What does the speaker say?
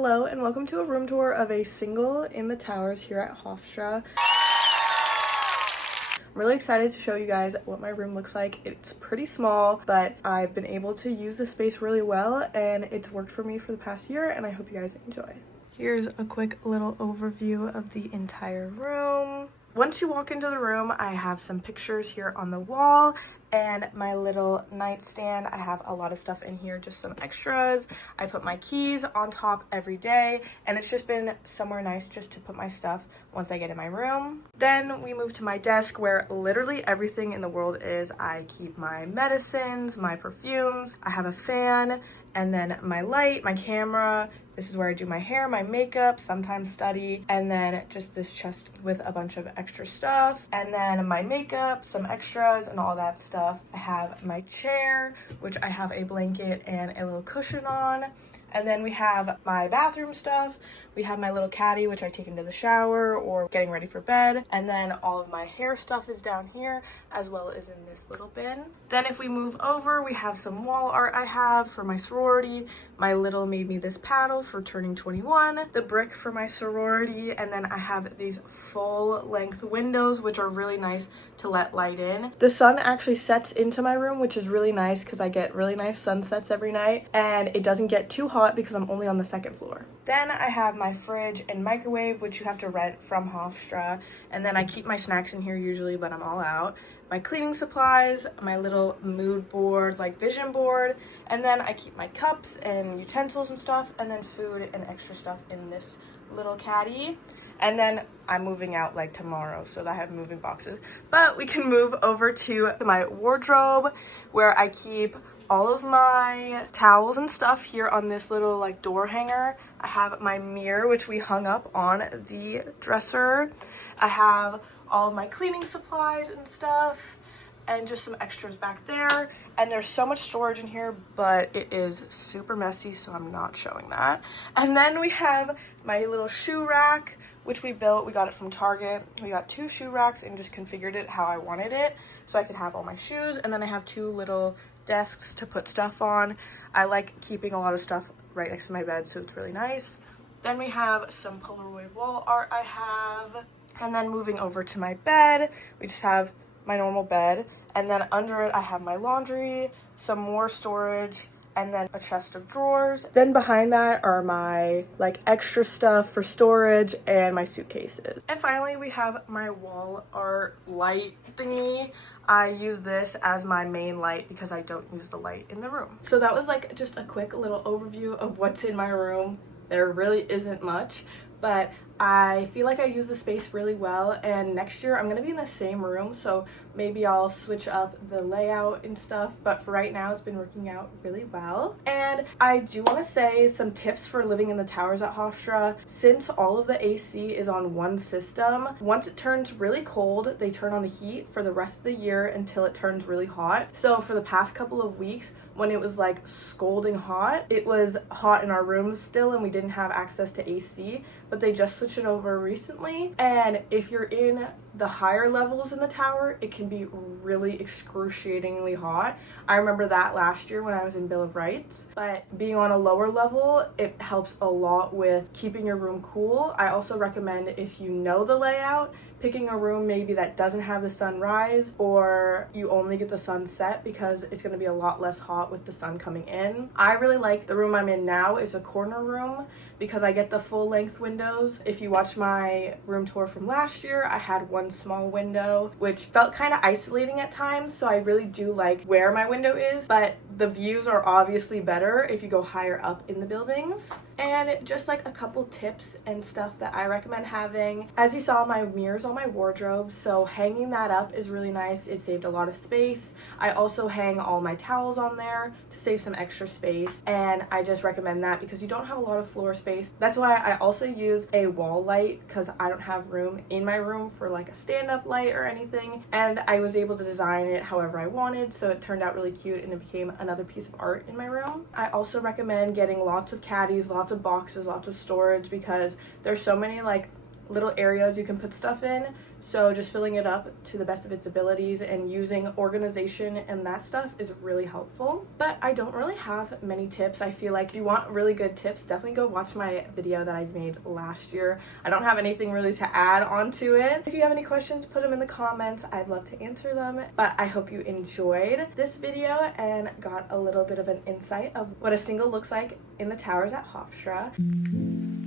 Hello and welcome to a room tour of a single in the towers here at Hofstra. I'm really excited to show you guys what my room looks like. It's pretty small, but I've been able to use the space really well and it's worked for me for the past year and I hope you guys enjoy. Here's a quick little overview of the entire room. Once you walk into the room, I have some pictures here on the wall and my little nightstand. I have a lot of stuff in here, just some extras. I put my keys on top every day and it's just been somewhere nice just to put my stuff once I get in my room. Then we move to my desk where literally everything in the world is. I keep my medicines, my perfumes, I have a fan, and then my light, my camera. This is where I do my hair, my makeup, sometimes study, and then just this chest with a bunch of extra stuff, and then my makeup, some extras, and all that stuff. I have my chair, which I have a blanket and a little cushion on. And then we have my bathroom stuff. We have my little caddy, which I take into the shower or getting ready for bed. And then all of my hair stuff is down here, as well as in this little bin. Then if we move over, we have some wall art I have for my sorority. My little made me this paddle for turning 21, the brick for my sorority, and then I have these full length windows, which are really nice to let light in. The sun actually sets into my room, which is really nice because I get really nice sunsets every night, and it doesn't get too hot because I'm only on the second floor. Then I have my fridge and microwave, which you have to rent from Hofstra, and then I keep my snacks in here usually, but I'm all out. My cleaning supplies, my little mood board, like vision board, and then I keep my cups and utensils and stuff, and then food and extra stuff in this little caddy. And then I'm moving out like tomorrow, so I have moving boxes. But we can move over to my wardrobe where I keep all of my towels and stuff here on this little like door hanger. I have my mirror, which we hung up on the dresser. I have all of my cleaning supplies and stuff and just some extras back there. And there's so much storage in here, but it is super messy, so I'm not showing that. And then we have my little shoe rack, which we built. We got it from Target. We got 2 shoe racks and just configured it how I wanted it so I could have all my shoes. And then I have 2 little desks to put stuff on. I like keeping a lot of stuff right next to my bed, so it's really nice. Then we have some Polaroid wall art I have. And then moving over to my bed, we just have my normal bed. And then under it, I have my laundry, some more storage, and then a chest of drawers. Then behind that are my like extra stuff for storage and my suitcases. And finally, we have my wall art light thingy. I use this as my main light because I don't use the light in the room. So that was like just a quick little overview of what's in my room. There really isn't much, but I feel like I use the space really well, and next year I'm going to be in the same room, so maybe I'll switch up the layout and stuff, but for right now it's been working out really well. And I do want to say some tips for living in the towers at Hofstra. Since all of the AC is on one system, once it turns really cold, they turn on the heat for the rest of the year until it turns really hot. So for the past couple of weeks, when it was like scalding hot, it was hot in our rooms still and we didn't have access to AC, but they just switched it over recently. And if you're in the higher levels in the tower, it can be really excruciatingly hot. I remember that last year when I was in Bill of Rights, but being on a lower level, it helps a lot with keeping your room cool. I also recommend, if you know the layout, picking a room maybe that doesn't have the sun rise or you only get the sun set, because it's going to be a lot less hot with the sun coming in. I really like the room I'm in now is a corner room because I get the full length windows. If you watch my room tour from last year, I had one small window which felt kind of isolating at times, so I really do like where my window is, but the views are obviously better if you go higher up in the buildings. And just like a couple tips and stuff that I recommend having. As you saw, my mirror's on my wardrobe, so hanging that up is really nice. It saved a lot of space. I also hang all my towels on there to save some extra space, and I just recommend that because you don't have a lot of floor space. That's why I also use a wall light, because I don't have room in my room for like a stand-up light or anything, and I was able to design it however I wanted, so it turned out really cute and it became another piece of art in my room. I also recommend getting lots of caddies, lots of boxes, lots of storage, because there's so many like little areas you can put stuff in. So just filling it up to the best of its abilities and using organization and that stuff is really helpful. But I don't really have many tips. I feel like if you want really good tips, definitely go watch my video that I made last year. I don't have anything really to add onto it. If you have any questions, put them in the comments. I'd love to answer them. But I hope you enjoyed this video and got a little bit of an insight of what a single looks like in the towers at Hofstra.